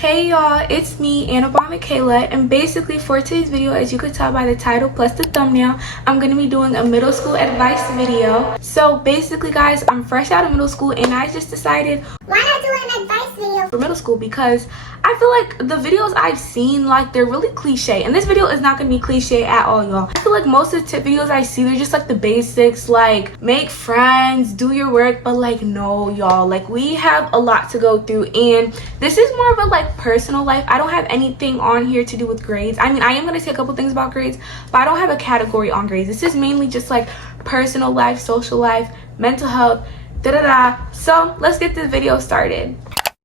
Hey y'all, it's me, Micha'ela, and basically for today's video, as you could tell by the title plus the thumbnail, I'm going to be doing a middle school advice video. So basically guys, I'm fresh out of middle school and I just decided, why not do an advice video for middle school? Because I feel like the videos I've seen, like, they're really cliche, and this video is not going to be cliche at all, y'all. I feel like most of the tip videos I see, they're just like the basics, like make friends, do your work, but like no y'all, like we have a lot to go through, and this is more of a like personal life. I don't have anything on here to do with grades. I mean, I am going to say a couple things about grades, but I don't have a category on grades. This is mainly just like personal life, social life, mental health, so let's get this video started.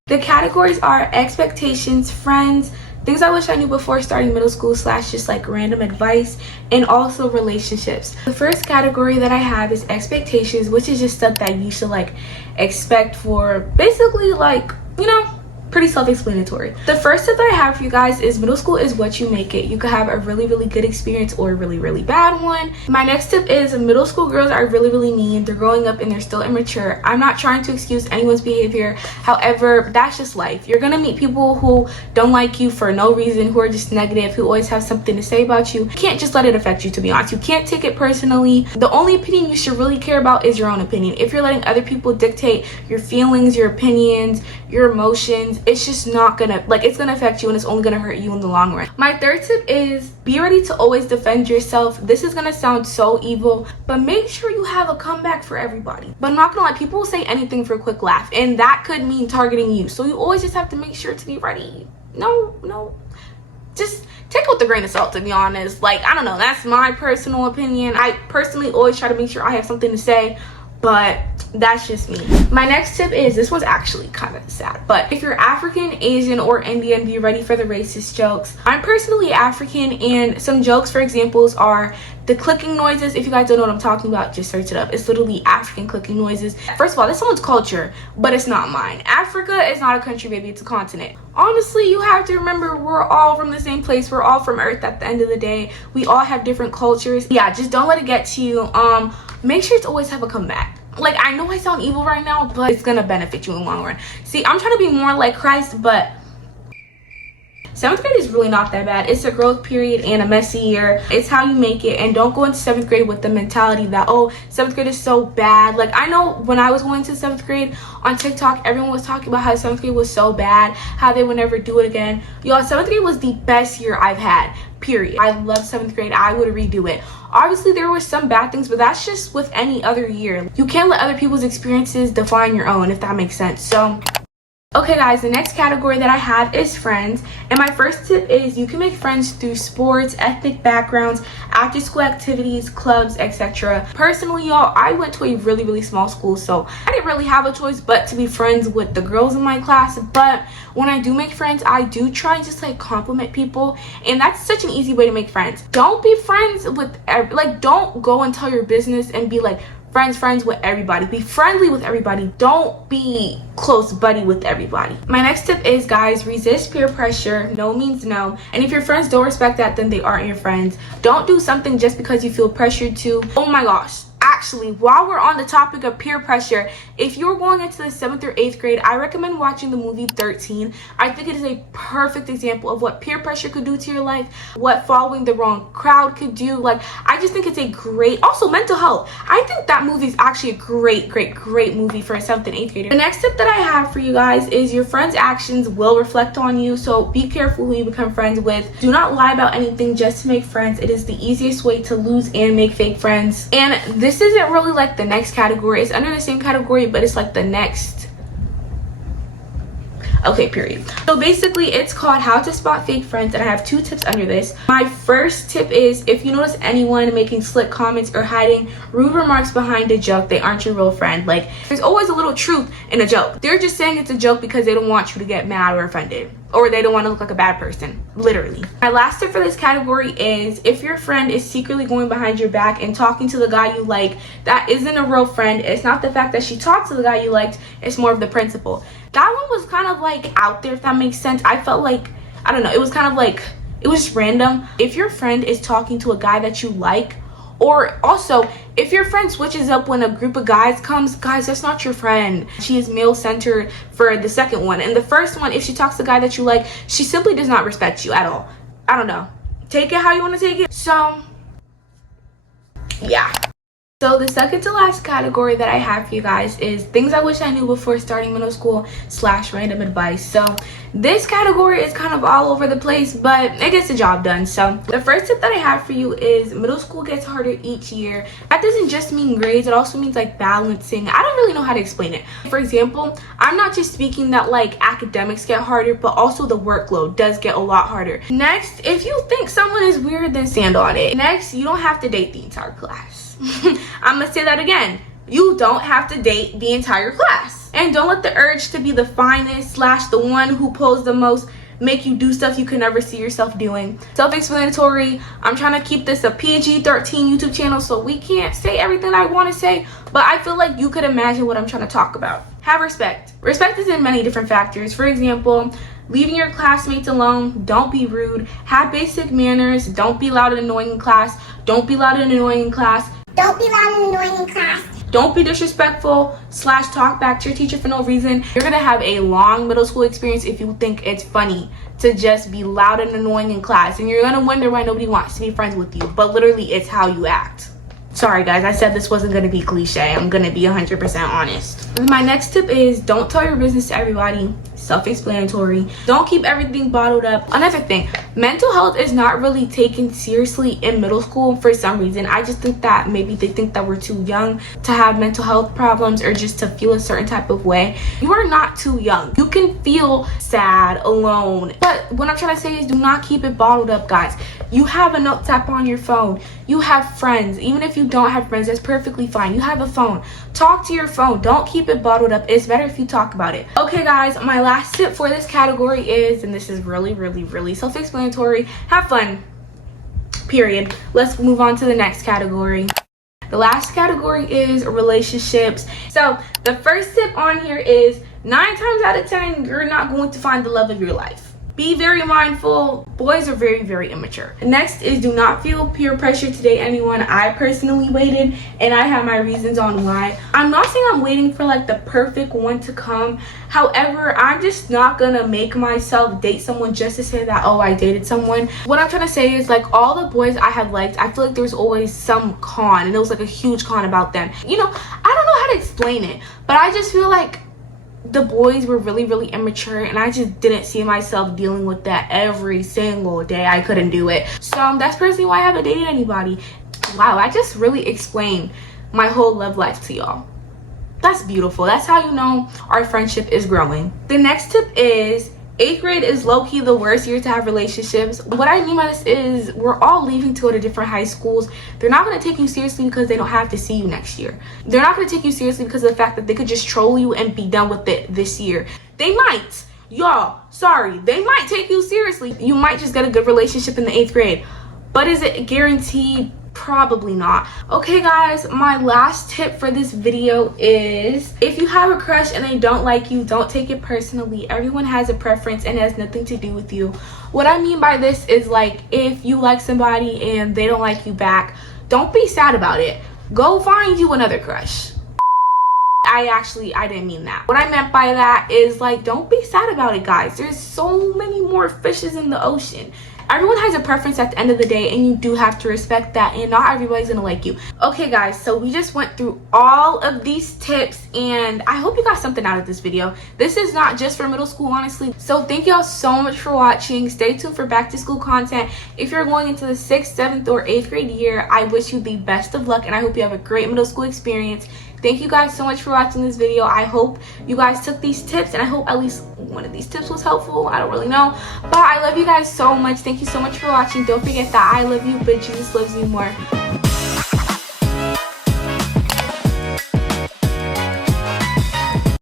The categories are expectations, friends, things I wish I knew before starting middle school / just like random advice, and also relationships. The first category that I have is expectations, which is just stuff that you should like expect for basically, like, you know, pretty self-explanatory. The first tip that I have for you guys is middle school is what you make it. You could have a really good experience or a really bad one. My next tip is middle school girls are really mean. They're growing up and they're still immature. I'm not trying to excuse anyone's behavior, however, that's just life. You're gonna meet people who don't like you for no reason, who are just negative, who always have something to say about you. You can't just let it affect you, to be honest. You can't take it personally. The only opinion you should really care about is your own opinion. If you're letting other people dictate your feelings, your opinions, your emotions, it's just not gonna, like, it's gonna affect you and it's only gonna hurt you in the long run. My third tip is be ready to always defend yourself. This is gonna sound so evil, but make sure you have a comeback for everybody. But I'm not gonna lie, people will say anything for a quick laugh, and that could mean targeting you. So you always just have to make sure to be ready. No, just take it with a grain of salt, to be honest. Like, I don't know, that's my personal opinion. I personally always try to make sure I have something to say, but that's just me. My next tip is, this one's actually kind of sad, but if you're African, Asian, or Indian, be ready for the racist jokes. I'm personally African, and some jokes for examples are the clicking noises. If you guys don't know what I'm talking about, just search it up. It's literally African clicking noises. First of all, that's someone's culture, but it's not mine. Africa is not a country, baby, it's a continent. Honestly, you have to remember, we're all from the same place. We're all from Earth at the end of the day. We all have different cultures. Yeah, just don't let it get to you. Make sure to always have a comeback. Like, I know I sound evil right now, but it's gonna benefit you in the long run. See, I'm trying to be more like Christ, but 7th grade is really not that bad. It's a growth period and a messy year. It's how you make it, and don't go into 7th grade with the mentality that, oh, 7th grade is so bad. Like, I know when I was going to 7th grade on TikTok, everyone was talking about how 7th grade was so bad, how they would never do it again. Y'all, 7th grade was the best year I've had, period. I loved 7th grade. I would redo it. Obviously, there were some bad things, but that's just with any other year. You can't let other people's experiences define your own, if that makes sense. So, okay guys, the next category that I have is friends, and my first tip is you can make friends through sports, ethnic backgrounds, after school activities, clubs, etc. Personally, y'all, I went to a really small school, so I didn't really have a choice but to be friends with the girls in my class. But when I do make friends, I do try and just like compliment people, and that's such an easy way to make friends. Don't be friends with don't go and tell your business and be like friends with everybody. Be friendly with everybody. Don't be close buddy with everybody. My next tip is, guys, resist peer pressure. No means no, and if your friends don't respect that, then they aren't your friends. Don't do something just because you feel pressured to. Oh my gosh, actually, while we're on the topic of peer pressure, if you're going into the 7th or 8th grade, I recommend watching the movie 13. I think it is a perfect example of what peer pressure could do to your life, what following the wrong crowd could do. Like, I just think it's a great, also mental health. I think that movie is actually a great movie for a 7th and 8th grader. The next tip that I have for you guys is your friends' actions will reflect on you, so be careful who you become friends with. Do not lie about anything just to make friends. It is the easiest way to lose and make fake friends. And this isn't really like the next category. It's under the same category, but it's like the next. Okay, period. So basically, it's called How to Spot Fake Friends, and I have 2 tips under this. My first tip is, if you notice anyone making slick comments or hiding rude remarks behind a joke, they aren't your real friend. Like, there's always a little truth in a joke. They're just saying it's a joke because they don't want you to get mad or offended, or they don't want to look like a bad person, literally. My last tip for this category is, if your friend is secretly going behind your back and talking to the guy you like, that isn't a real friend. It's not the fact that she talked to the guy you liked, it's more of the principle. That one was kind of like out there, if that makes sense. I felt like, I don't know, it was kind of like, it was just random. If your friend is talking to a guy that you like, Or also, if your friend switches up when a group of guys comes, guys, that's not your friend. She is male centered for the second one, and the first one, if she talks to a guy that you like, she simply does not respect you at all. I don't know, take it how you want to take it. So yeah. So the second to last category that I have for you guys is things I wish I knew before starting middle school / random advice. So this category is kind of all over the place, but it gets the job done. So the first tip that I have for you is middle school gets harder each year. That doesn't just mean grades, it also means like balancing. I don't really know how to explain it. For example, I'm not just speaking that like academics get harder, but also the workload does get a lot harder. Next, if you think someone is weird, then stand on it. Next, you don't have to date the entire class. I'm gonna say that again. You don't have to date the entire class. And don't let the urge to be the finest / the one who pulls the most make you do stuff you can never see yourself doing. Self-explanatory. I'm trying to keep this a PG-13 YouTube channel, so we can't say everything I want to say, but I feel like you could imagine what I'm trying to talk about. Have respect. Respect is in many different factors. For example, leaving your classmates alone. Don't be rude. Have basic manners. Don't be loud and annoying in class. Don't be loud and annoying in class. Don't be loud and annoying in class. Don't be disrespectful / talk back to your teacher for no reason. You're gonna have a long middle school experience if you think it's funny to just be loud and annoying in class, and you're gonna wonder why nobody wants to be friends with you, but literally it's how you act. Sorry guys, I said this wasn't gonna be cliche. I'm gonna be 100% honest. My next tip is don't tell your business to everybody. Self-explanatory. Don't keep everything bottled up. Another thing, mental health is not really taken seriously in middle school for some reason. I just think that maybe they think that we're too young to have mental health problems or just to feel a certain type of way. You are not too young. You can feel sad, alone. But what I'm trying to say is do not keep it bottled up, guys. You have a note app on your phone. You have friends. Even if you don't have friends, that's perfectly fine. You have a phone. Talk to your phone. Don't keep it bottled up. It's better if you talk about it. Okay guys, my last tip for this category is, and this is really self-explanatory, have fun. Period. Let's move on to the next category. The last category is relationships. So the first tip on here is 9 times out of 10, you're not going to find the love of your life. Be very mindful. Boys are very immature. Next is do not feel peer pressure to date anyone. I personally waited, and I have my reasons on why. I'm not saying I'm waiting for like the perfect one to come. However, I'm just not gonna make myself date someone just to say that, oh, I dated someone. What I'm trying to say is like all the boys I have liked, I feel like there was always some con, and there was like a huge con about them. You know, I don't know how to explain it, but I just feel like the boys were really immature, and I just didn't see myself dealing with that every single day. I couldn't do it. So that's personally why I haven't dated anybody. Wow, I just really explained my whole love life to y'all. That's beautiful. That's how you know our friendship is growing. The next tip is 8th grade is low-key the worst year to have relationships. What I mean by this is we're all leaving to go to different high schools. They're not going to take you seriously because they don't have to see you next year. They're not going to take you seriously because of the fact that they could just troll you and be done with it this year. They might. Y'all, sorry. They might take you seriously. You might just get a good relationship in the 8th grade. But is it guaranteed? Probably not. Okay guys, my last tip for this video is if you have a crush and they don't like you, don't take it personally. Everyone has a preference and it has nothing to do with you. What I mean by this is like if you like somebody and they don't like you back, don't be sad about it. Go find you another crush. I didn't mean that. What I meant by that is like don't be sad about it, guys. There's so many more fishes in the ocean. Everyone has a preference at the end of the day, and you do have to respect that, and not everybody's gonna like you. Okay guys, so we just went through all of these tips, and I hope you got something out of this video. This is not just for middle school, honestly. So thank y'all so much for watching. Stay tuned for back to school content. If you're going into the 6th, 7th, or 8th grade year, I wish you the best of luck, and I hope you have a great middle school experience. Thank you guys so much for watching this video. I hope you guys took these tips, and I hope at least one of these tips was helpful. I don't really know, but I love you guys so much. Thank you so much for watching. Don't forget that I love you, but Jesus loves you more.